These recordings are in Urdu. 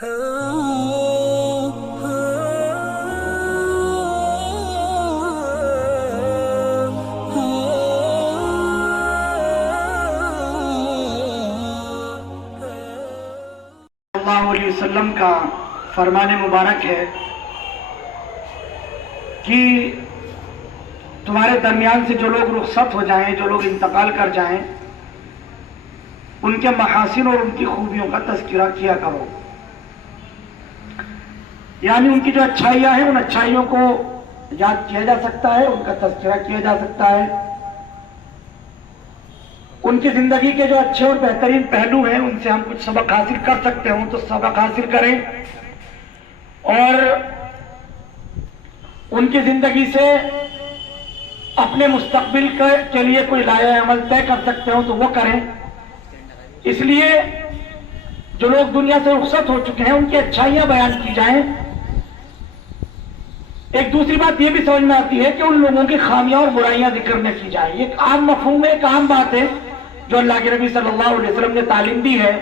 علیہ وسلم کا فرمان مبارک ہے کہ تمہارے درمیان سے جو لوگ رخصت ہو جائیں، جو لوگ انتقال کر جائیں، ان کے محاسن اور ان کی خوبیوں کا تذکرہ کیا کرو. یعنی ان کی جو اچھائیاں ہیں ان اچھائیوں کو یاد کیا جا سکتا ہے، ان کا تذکرہ کیا جا سکتا ہے. ان کی زندگی کے جو اچھے اور بہترین پہلو ہیں ان سے ہم کچھ سبق حاصل کر سکتے ہوں تو سبق حاصل کریں، اور ان کی زندگی سے اپنے مستقبل کے لیے کوئی لائحہ عمل طے کر سکتے ہوں تو وہ کریں. اس لیے جو لوگ دنیا سے رخصت ہو چکے ہیں ان کی اچھائیاں بیان کی جائیں. ایک دوسری بات یہ بھی سمجھ میں آتی ہے کہ ان لوگوں کی خامیاں اور برائیاں ذکر نہ کی جائیں. یہ ایک عام مفہوم ہے، ایک عام بات ہے جو اللہ کے نبی صلی اللہ علیہ وسلم نے تعلیم دی ہے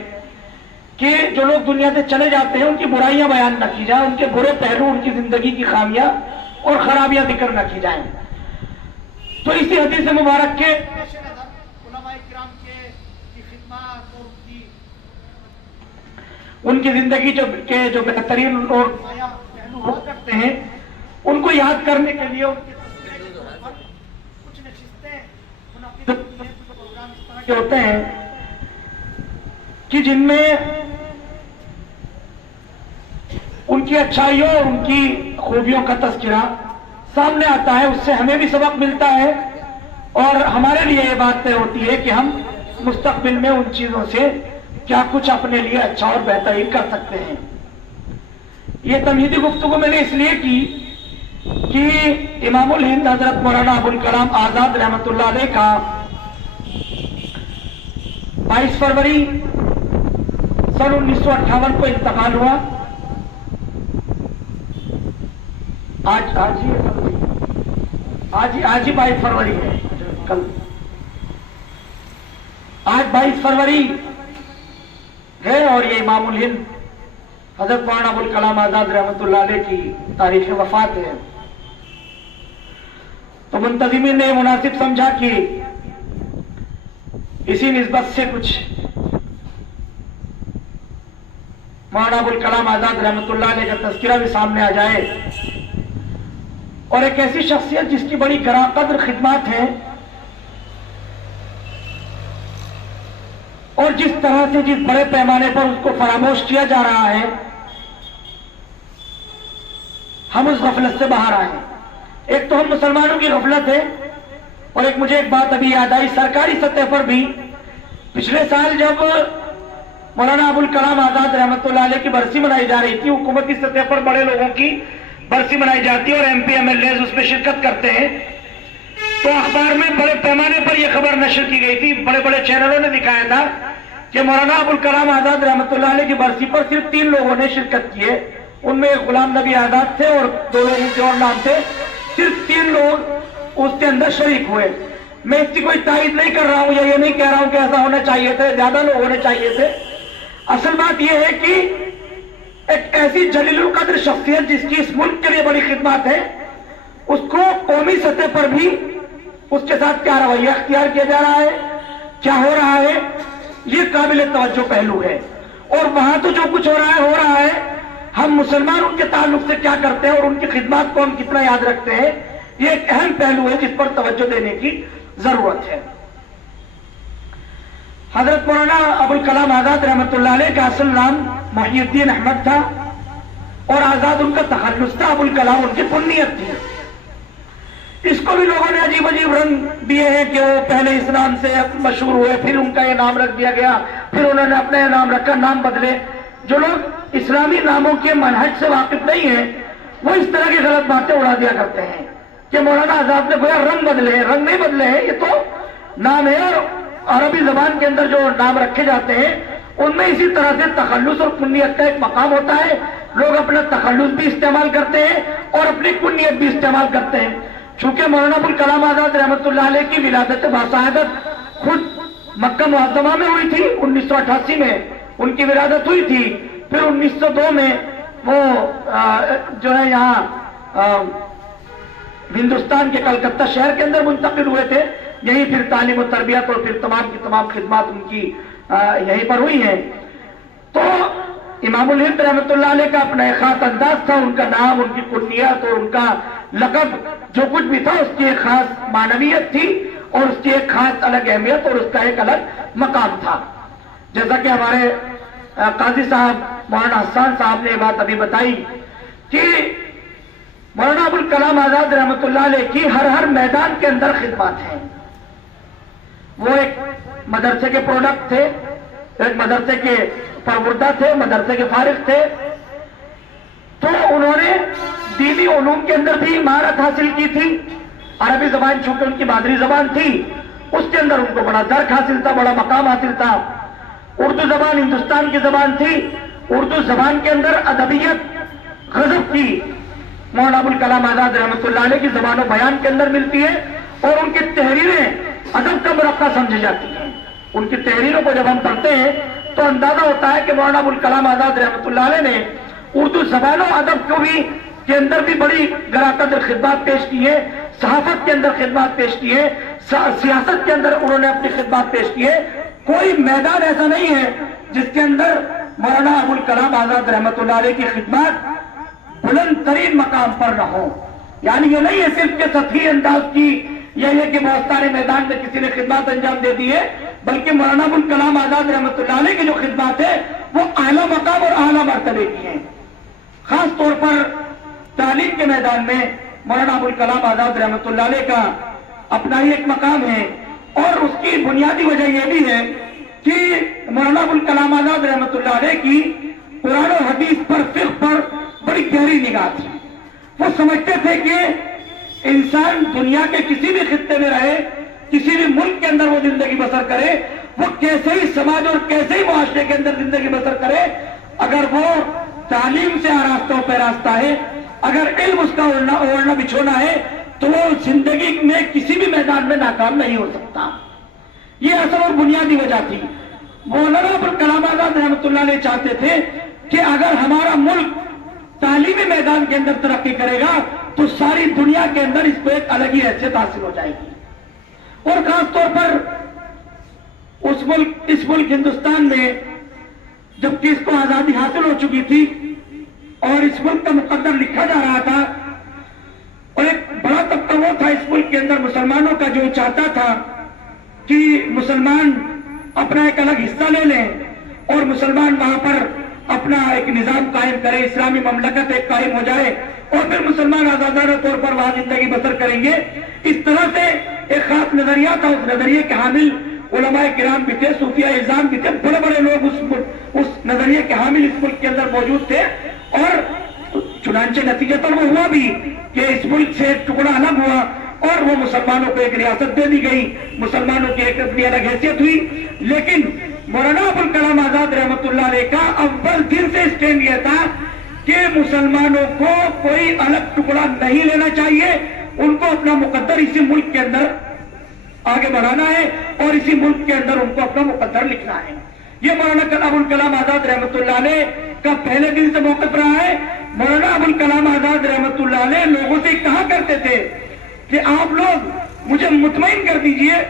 کہ جو لوگ دنیا سے چلے جاتے ہیں ان کی برائیاں بیان نہ کی جائیں، ان کے برے پہلو، ان کی زندگی کی خامیاں اور خرابیاں ذکر نہ کی جائیں. تو اسی حدیث مبارک کے ان کی زندگی جو بہترین اور پہلو ہوا کرتے ہیں ان کو یاد کرنے کے لیے کچھ نشستیں پروگرام اس طرح کے ہوتے ہیں کہ جن میں ان کی اچھائیوں اور ان کی خوبیوں کا تذکرہ سامنے آتا ہے. اس سے ہمیں بھی سبق ملتا ہے اور ہمارے لیے یہ بات طے ہوتی ہے کہ ہم مستقبل میں ان چیزوں سے کیا کچھ اپنے لیے اچھا اور بہترین کر سکتے ہیں. یہ تمہیدی گفتگو میں نے اس لیے کی کہ امام الہند حضرت مولانا ابوالکلام آزاد رحمۃ اللہ علیہ کا 22 فروری سن 1958 کو انتقال ہوا. آج ہی 22 فروری ہے، کل آج 22 فروری ہے اور یہ امام الہند حضرت مولانا ابوالکلام آزاد رحمۃ اللہ علیہ کی تاریخ وفات ہے. تو منتظمین نے مناسب سمجھا کہ اسی نسبت سے کچھ مولانا ابوالکلام آزاد رحمۃ اللہ علیہ کا تذکرہ بھی سامنے آ جائے، اور ایک ایسی شخصیت جس کی بڑی گراں قدر خدمات ہیں اور جس طرح سے جس بڑے پیمانے پر اس کو فراموش کیا جا رہا ہے، ہم اس غفلت سے باہر آئے. ایک تو ہم مسلمانوں کی غفلت ہے، اور ایک مجھے ایک بات ابھی یاد آئی، سرکاری سطح پر بھی پچھلے سال جب مولانا ابوالکلام آزاد رحمۃ اللہ علیہ کی برسی منائی جا رہی تھی، حکومتی سطح پر بڑے لوگوں کی برسی منائی جاتی ہے اور M P M L As اس میں شرکت کرتے ہیں، تو اخبار میں بڑے پیمانے پر یہ خبر نشر کی گئی تھی، بڑے بڑے چینلوں نے دکھایا تھا کہ مولانا ابوالکلام آزاد رحمۃ اللہ علیہ کی برسی پر صرف 3 لوگوں نے شرکت کی ہے. ان میں غلام نبی آزاد تھے اور 2 لوگوں کے اور نام تھے، صرف 3 لوگ اس کے اندر شریک ہوئے. میں اس کی کوئی تائید نہیں کر رہا ہوں یا یہ نہیں کہہ رہا ہوں کہ ایسا ہونا چاہیے تھے، زیادہ لوگ ہونے چاہیے تھے. اصل بات یہ ہے کہ ایک ایسی جلیل القدر شخصیت جس کی اس ملک کے لیے بڑی خدمات ہے، اس کو قومی سطح پر بھی اس کے ساتھ کیا رویہ اختیار کیا جا رہا ہے، کیا ہو رہا ہے، یہ قابل توجہ پہلو ہے. اور وہاں تو جو کچھ ہو رہا ہے ہم مسلمان ان کے تعلق سے کیا کرتے ہیں اور ان کی خدمات کو ہم کتنا یاد رکھتے ہیں، یہ ایک اہم پہلو ہے جس پر توجہ دینے کی ضرورت ہے. حضرت مولانا ابوالکلام آزاد رحمۃ اللہ علیہ کا اصل نام محی الدین احمد تھا اور آزاد ان کا تخلص تھا، ابوالکلام ان کی کنیت تھی. اس کو بھی لوگوں نے عجیب عجیب رنگ دیے ہیں کہ وہ پہلے اس نام سے مشہور ہوئے، پھر ان کا یہ نام رکھ دیا گیا، پھر انہوں نے اپنا یہ نام رکھا، نام بدلے. جو لوگ اسلامی ناموں کے منہج سے واقف نہیں ہیں وہ اس طرح کی غلط باتیں اڑا دیا کرتے ہیں کہ مولانا آزاد نے گویا رنگ بدلے ہیں. رنگ نہیں بدلے ہیں، یہ تو نام ہے، اور عربی زبان کے اندر جو نام رکھے جاتے ہیں ان میں اسی طرح سے تخلص اور کنیت کا ایک مقام ہوتا ہے. لوگ اپنا تخلص بھی استعمال کرتے ہیں اور اپنی کنیت بھی استعمال کرتے ہیں. چونکہ مولانا ابوالکلام آزاد رحمۃ اللہ علیہ کی ولادت باسعادت خود مکہ معظمہ میں ہوئی تھی، 1988 میں ان کی ولادت ہوئی تھی، پھر 1902 میں وہ جو ہے یہاں ہندوستان کے کلکتہ شہر کے اندر منتقل ہوئے تھے. یہیں پھر تعلیم و تربیت اور پھر تمام کی تمام خدمات ان کی یہیں پر ہوئی ہیں. تو امام الہند رحمۃ اللہ علیہ کا اپنا ایک خاص انداز تھا. ان کا نام، ان کی کنیت اور ان کا لقب جو کچھ بھی تھا اس کی ایک خاص معنویت تھی اور اس کی ایک خاص الگ اہمیت اور اس کا ایک الگ مقام تھا. جیسا کہ ہمارے قاضی صاحب مولانا حسان صاحب نے یہ بات ابھی بتائی کہ مولانا ابوالکلام آزاد رحمۃ اللہ علیہ کی ہر میدان کے اندر خدمات ہیں. وہ ایک مدرسے کے پروڈکٹ تھے، ایک مدرسے کے پروردہ تھے، مدرسے کے فارغ تھے. تو انہوں نے دینی علوم کے اندر بھی مہارت حاصل کی تھی. عربی زبان چونکہ ان کی مادری زبان تھی، اس کے اندر ان کو بڑا درک حاصل تھا، بڑا مقام حاصل تھا. اردو زبان ہندوستان کی زبان تھی. اردو زبان کے اندر ادبیت غضب کی مولانا ابوالکلام آزاد رحمۃ اللہ علیہ کی زبان و بیان کے اندر ملتی ہے اور ان کی تحریریں ادب کا مرقع سمجھی جاتی ہیں. ان کی تحریروں کو جب ہم پڑھتے ہیں تو اندازہ ہوتا ہے کہ مولانا ابوالکلام آزاد رحمۃ اللہ علیہ نے اردو زبان و ادب کو بھی کے اندر بھی بڑی گراقدر خدمات پیش کی ہے. صحافت کے اندر خدمات پیش کی ہے، سیاست کے اندر انہوں نے اپنی خدمات پیش کی ہے. کوئی میدان ایسا نہیں ہے جس کے اندر مولانا ابوالکلام آزاد رحمۃ اللہ علیہ کی خدمات بلند ترین مقام پر نہ ہو. یعنی یہ نہیں ہے صرف کہ سطحی انداز کی یہ کہ بہت سارے میدان میں کسی نے خدمات انجام دے دی ہے، بلکہ مولانا ابوالکلام آزاد رحمۃ اللہ علیہ کی جو خدمات ہے وہ اعلیٰ مقام اور اعلیٰ مرتبے کی ہیں. خاص طور پر تعلیم کے میدان میں مولانا ابوالکلام آزاد رحمۃ اللہ علیہ کا اپنا ہی ایک مقام ہے. اور اس کی بنیادی وجہ یہ بھی ہے کہ مولانا ابوالکلام آزاد رحمۃ اللہ علیہ کی قرآن و حدیث پر، فقہ پر بڑی گہری نگاہ تھی. وہ سمجھتے تھے کہ انسان دنیا کے کسی بھی خطے میں رہے، کسی بھی ملک کے اندر وہ زندگی بسر کرے، وہ کیسے ہی سماج اور کیسے ہی معاشرے کے اندر زندگی بسر کرے، اگر وہ تعلیم سے آراستہ و پیراستہ ہے، اگر علم اس کا اوڑھنا بچھونا ہے، تو وہ زندگی میں کسی بھی میدان میں ناکام نہیں ہو سکتا. یہ اصل اور بنیادی وجہ تھی. مولانا ابوالکلام آزاد رحمۃ اللہ علیہ چاہتے تھے کہ اگر ہمارا ملک تعلیمی میدان کے اندر ترقی کرے گا تو ساری دنیا کے اندر اس کو ایک الگ ہی حیثیت حاصل ہو جائے گی. اور خاص طور پر اس ملک ہندوستان میں جبکہ اس کو آزادی حاصل ہو چکی تھی اور اس ملک کا مقدر لکھا جا رہا تھا، اور ایک بڑا طبقہ وہ تھا اس ملک کے اندر مسلمانوں کا جو چاہتا تھا کہ مسلمان اپنا ایک الگ حصہ لے لیں اور مسلمان وہاں پر اپنا ایک نظام قائم کرے، اسلامی مملکت ایک قائم ہو جائے اور پھر مسلمان آزادانہ طور پر وہاں زندگی بسر کریں گے. اس طرح سے ایک خاص نظریہ تھا. اس نظریے کے حامل علماء کرام بھی تھے، صوفیاء اعظام بھی تھے، بڑے بڑے لوگ اس نظریے کے حامل اس ملک کے اندر موجود تھے. اور چنانچہ نتیجتاً وہ ہوا بھی کہ اس ملک سے ایک ٹکڑا الگ ہوا اور وہ مسلمانوں کو ایک ریاست دے دی گئی، مسلمانوں کی ایک اپنی الگ حیثیت ہوئی. لیکن مولانا ابوالکلام آزاد رحمۃ اللہ علیہ کا اول دن سے اسٹینڈ یہ تھا کہ مسلمانوں کو کوئی الگ ٹکڑا نہیں لینا چاہیے، ان کو اپنا مقدر اسی ملک کے اندر آگے بڑھانا ہے اور اسی ملک کے اندر ان کو اپنا مقدر لکھنا ہے. یہ مولانا ابوالکلام آزاد رحمۃ اللہ علیہ کا پہلے دن سے موقف رہا ہے. مولانا ابوالکلام آزاد رحمۃ اللہ علیہ لوگوں سے کہا کرتے تھے کہ آپ لوگ مجھے مطمئن کر دیجئے،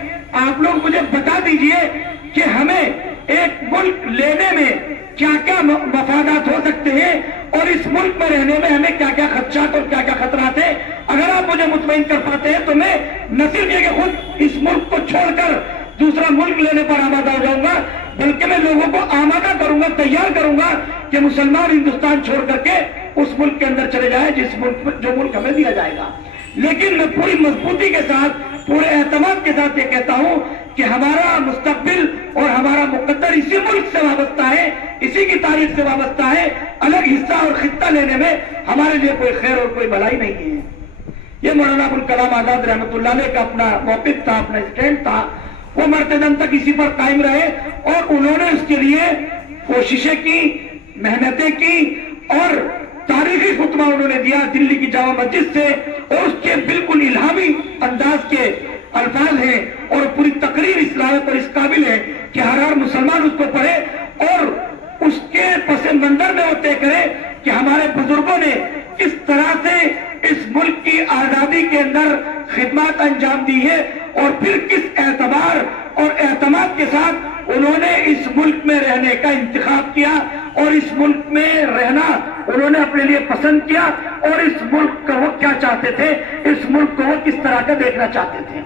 آپ لوگ مجھے بتا دیجئے کہ ہمیں ایک ملک لینے میں کیا کیا مفادات ہو سکتے ہیں اور اس ملک میں رہنے میں ہمیں کیا کیا خدشات اور کیا کیا خطرات ہیں. اگر آپ مجھے مطمئن کر پاتے ہیں تو میں نہ صرف یہ کہ خود اس ملک کو چھوڑ کر دوسرا ملک لینے پر آمادہ ہو جاؤں گا، بلکہ میں لوگوں کو آمادہ کروں گا، تیار کروں گا کہ مسلمان ہندوستان چھوڑ کر کے اس ملک کے اندر چلے جائیں جو ملک ہمیں دیا جائے گا. لیکن میں پوری مضبوطی کے ساتھ، پورے اعتماد کے ساتھ یہ کہتا ہوں کہ ہمارا مستقبل اور ہمارا مقدر اسی ملک سے وابستہ ہے، اسی کی تاریخ سے وابستہ ہے. الگ حصہ اور خطہ لینے میں ہمارے لیے کوئی خیر اور کوئی بھلائی نہیں ہے. یہ مولانا ابوالکلام آزاد رحمۃ اللہ علیہ کا اپنا موقف تھا، اپنا اسٹینڈ تھا. وہ مرتے دم تک اسی پر قائم رہے اور انہوں نے اس کے لیے کوششیں کی، محنتیں کی اور تاریخی خطبہ انہوں نے دیا دلی کی جامع مسجد سے، اور اس کے بالکل الہامی انداز کے الفاظ ہیں اور پوری تقریر اس لائق اور اس قابل ہے کہ ہر مسلمان اس کو پڑھے اور اس کے پس منظر میں وہ طے کرے کہ ہمارے بزرگوں نے کس طرح سے اس ملک کی آزادی کے اندر خدمات انجام دی ہے اور پھر کس اعتبار اور اعتماد کے ساتھ انہوں نے اس ملک میں رہنے کا انتخاب کیا اور اس ملک میں رہنا انہوں نے اپنے لیے پسند کیا اور اس ملک کو وہ کیا چاہتے تھے، اس ملک کو وہ کس طرح کا دیکھنا چاہتے تھے.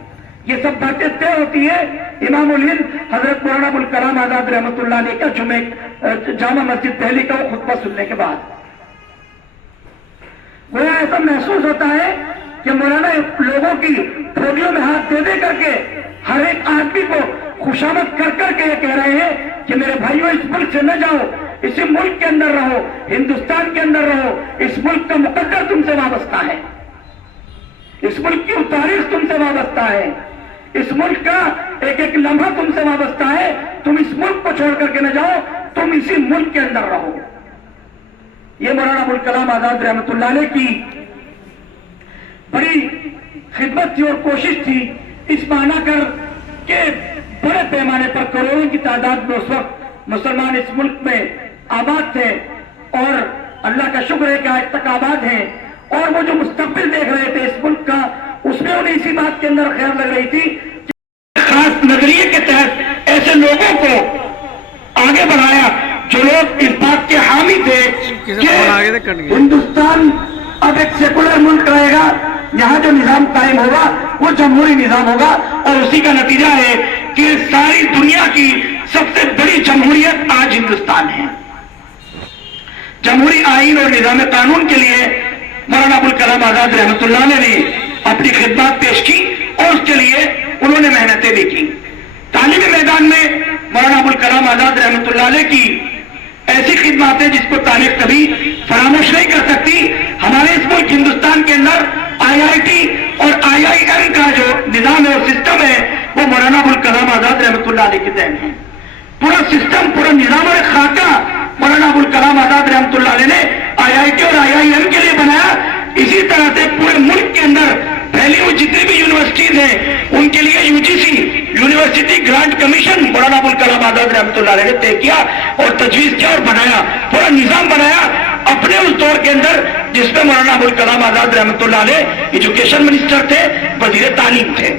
یہ سب باتیں طے ہوتی ہے امام الہند حضرت مولانا ابوالکلام آزاد رحمۃ اللہ علیہ کا جامع مسجد دہلی کا وہ خطبہ سننے کے بعد. وہ ایسا محسوس ہوتا ہے کہ مولانا لوگوں کی پھولیوں میں ہاتھ دے دے کر کے ہر ایک آدمی کو خوشامد کر کر کے یہ کہہ رہے ہیں کہ میرے بھائیوں اس ملک سے نہ جاؤ، اسی ملک کے اندر رہو، ہندوستان کے اندر رہو. اس ملک کا مقدر تم سے وابستہ ہے، اس ملک کی تاریخ تم سے وابستہ ہے، اس ملک کا ایک ایک لمحہ تم سے وابستہ ہے. تم اس ملک کو چھوڑ کر کے نہ جاؤ، تم اسی ملک کے اندر رہو. یہ مولانا ابوالکلام آزاد رحمۃ اللہ علیہ کی بڑی خدمت تھی اور کوشش تھی. اس معنی کر کہ بڑے پیمانے پر کروڑوں کی تعداد میں اس وقت مسلمان اس ملک میں آباد تھے اور اللہ کا شکر ہے کہ آج تک آباد ہیں. اور وہ جو مستقبل دیکھ رہے تھے اس ملک کا، اس میں انہیں اسی بات کے اندر خیال لگ رہی تھی کہ خاص نظریے کے تحت ایسے لوگوں کو آگے بڑھایا جو لوگ اس بات کے حامی تھے کہ ہندوستان اب ایک سیکولر ملک رہے گا، یہاں جو نظام قائم ہوگا وہ جمہوری نظام ہوگا. اور اسی کا نتیجہ ہے کہ ساری دنیا کی سب سے بڑی جمہوریت آج ہندوستان ہے. جمہوری آئین اور نظام قانون کے لیے مولانا ابوالکلام آزاد رحمۃ اللہ علیہ نے اپنی خدمات پیش کی اور اس کے لیے انہوں نے محنتیں بھی کی. تعلیمی میدان میں مولانا ابوالکلام آزاد رحمۃ اللہ علیہ کی ایسی خدمات ہیں جس کو تاریخ کبھی فراموش نہیں کر سکتی. ہمارے اس ملک ہندوستان کے اندر IIT اور IIM کا جو نظام ہے اور سسٹم ہے وہ مولانا ابوالکلام آزاد رحمۃ اللہ علیہ کی دین ہے. پورا سسٹم، پورا نظام اور خاکہ مولانا ابوالکلام آزاد رحمۃ اللہ علیہ نے IIT اور IIM کے لیے بنایا. اسی طرح سے پورے ملک کے اندر پھیلی ہوئی جتنی بھی یونیورسٹیز ہیں ان کے لیے UGC university grant commission Maulana Abul Kalam Azad رحمۃ اللہ علیہ نے طے کیا اور تجویز کیا اور بنایا، پورا نظام بنایا اپنے اس دور کے اندر جس میں مولانا ابوالکلام آزاد رحمۃ اللہ علیہ ایجوکیشن منسٹر تھے، وزیر تعلیم تھے.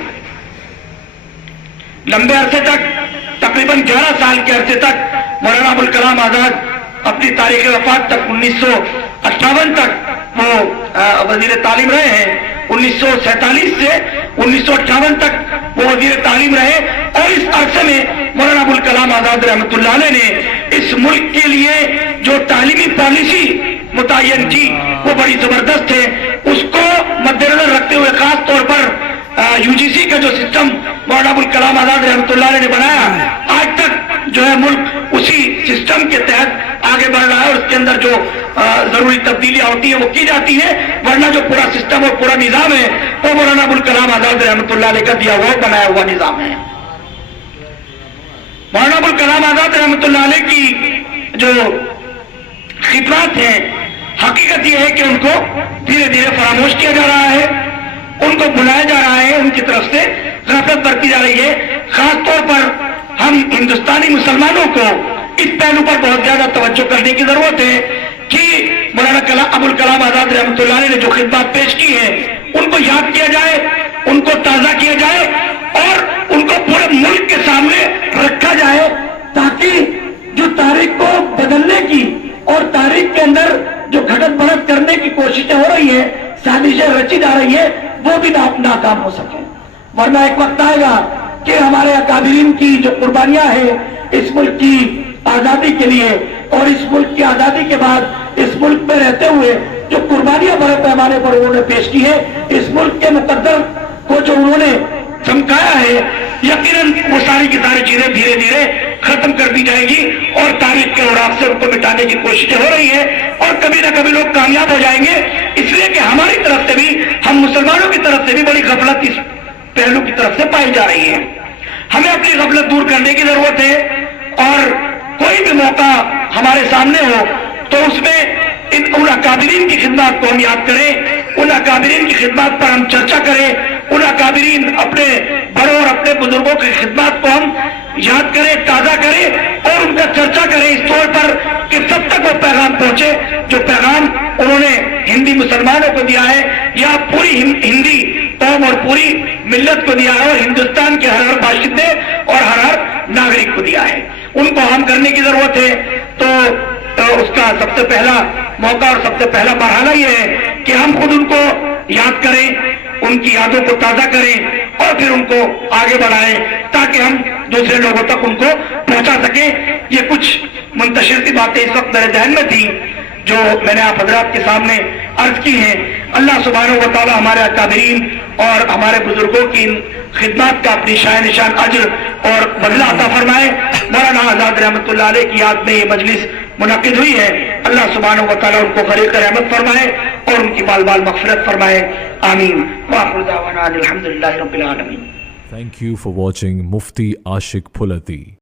لمبے عرصے تک، تقریباً 11 سال کے عرصے تک مولانا ابوالکلام آزاد اپنی تاریخ وفات تک 1958 تک وہ وزیر تعلیم رہے ہیں. 1947 سے 1958 تک وہ وزیر تعلیم رہے اور اس عرصے میں مولانا ابوالکلام آزاد رحمۃ اللہ علیہ نے اس ملک کے لیے جو تعلیمی پالیسی متعین کی وہ بڑی زبردست ہے. اس کو مد نظر رکھتے ہوئے خاص طور پر UGC کا جو سسٹم مولانا ابوالکلام آزاد رحمۃ اللہ علیہ نے بنایا، آج تک جو ہے ملک اسی سسٹم کے تحت آگے بڑھ رہا ہے اور اس کے اندر جو ضروری تبدیلیاں ہوتی ہیں وہ کی جاتی ہیں. ورنہ جو پورا سسٹم اور پورا نظام ہے وہ مولانا ابوالکلام آزاد رحمۃ اللہ علیہ کا دیا ہوا بنایا ہوا نظام ہے. مولانا ابوالکلام آزاد رحمۃ اللہ علیہ کی جو خدمات ہیں، حقیقت یہ ہے کہ ان کو دھیرے دھیرے فراموش کیا جا رہا ہے، ان کو بلایا جا رہا ہے، ان کی طرف سے غفلت برتی جا رہی ہے. خاص طور پر ہم ہندوستانی مسلمانوں کو اس پہلو پر بہت زیادہ توجہ کرنے کی ضرورت ہے کہ مولانا ابوالکلام آزاد رحمۃ اللہ علیہ نے جو خدمات پیش کی ہیں ان کو یاد کیا جائے، ان کو تازہ کیا جائے اور ان کو پورے ملک کے سامنے رکھا جائے تاکہ جو تاریخ کو بدلنے کی اور تاریخ کے اندر جو گھٹت بڑھت کرنے کی کوششیں ہو رہی ہیں، سازشیں رچی جا رہی ہے، وہ بھی ناکام ہو سکے. ورنہ ایک وقت آئے گا کہ ہمارے اکابرین کی جو قربانیاں ہیں اس ملک کی آزادی کے لیے اور اس ملک کی آزادی کے بعد اس ملک میں رہتے ہوئے جو قربانیاں بڑے پیمانے پر انہوں نے پیش کی ہے، اس ملک کے مقدر کو جو انہوں نے چمکایا ہے، یقیناً وہ ساری کی ساری چیزیں دھیرے دھیرے ختم کر دی جائیں گی اور تاریخ کے اوراق سے ان کو مٹانے کی کوششیں ہو رہی ہیں اور کبھی نہ کبھی لوگ کامیاب ہو جائیں گے. اس لیے کہ ہماری طرف سے بھی، ہم مسلمانوں کی طرف سے بھی بڑی غفلت اس پہلو کی طرف سے پائی جا رہی ہے. ہمیں اپنی غفلت دور کرنے کی ضرورت ہے اور کوئی بھی موقع ہمارے سامنے ہو تو اس میں ان اکابرین کی خدمات کو ہم یاد کریں، ان اکابرین کی خدمات پر ہم چرچا کریں، ان اکابرین اپنے بڑوں اور اپنے بزرگوں کی خدمات کو ہم یاد کریں, تازہ کریں اور ان کا چرچا کریں اس طور پر کہ سب تک وہ پیغام پہنچے جو پیغام انہوں نے ہندی مسلمانوں کو دیا ہے یا پوری ہندی قوم اور پوری ملت کو دیا ہے اور ہندوستان کے ہر باشندے اور ہر ناگرک کو دیا ہے. ان کو عام کرنے کی ضرورت ہے. تو اس کا سب سے پہلا موقع اور سب سے پہلا مرحلہ یہ ہے کہ ہم خود ان کو یاد کریں, ان کی یادوں کو تازہ کریں اور پھر ان کو آگے بڑھائیں تاکہ ہم دوسرے لوگوں تک ان کو پہنچا سکیں. یہ کچھ منتشر سی باتیں اس وقت میرے ذہن میں تھی جو میں نے آپ حضرات کے سامنے عرض کی ہیں. اللہ سبحانہ و تعالی ہمارے اکابرین اور ہمارے بزرگوں کی خدمات کا اپنی شان نشان اجر اور بدلہ عطا فرمائے. مولانا آزاد رحمۃ اللہ علیہ کی یاد میں یہ مجلس منعقد ہوئی ہے. اللہ سبحانہ و تعالی ان کو فریق رحمت فرمائے اور ان کی بال بال مغفرت فرمائے. آمین. وآخر دعوانا الحمدللہ رب العالمین. Thank you for watching Mufti Ashik Phulati.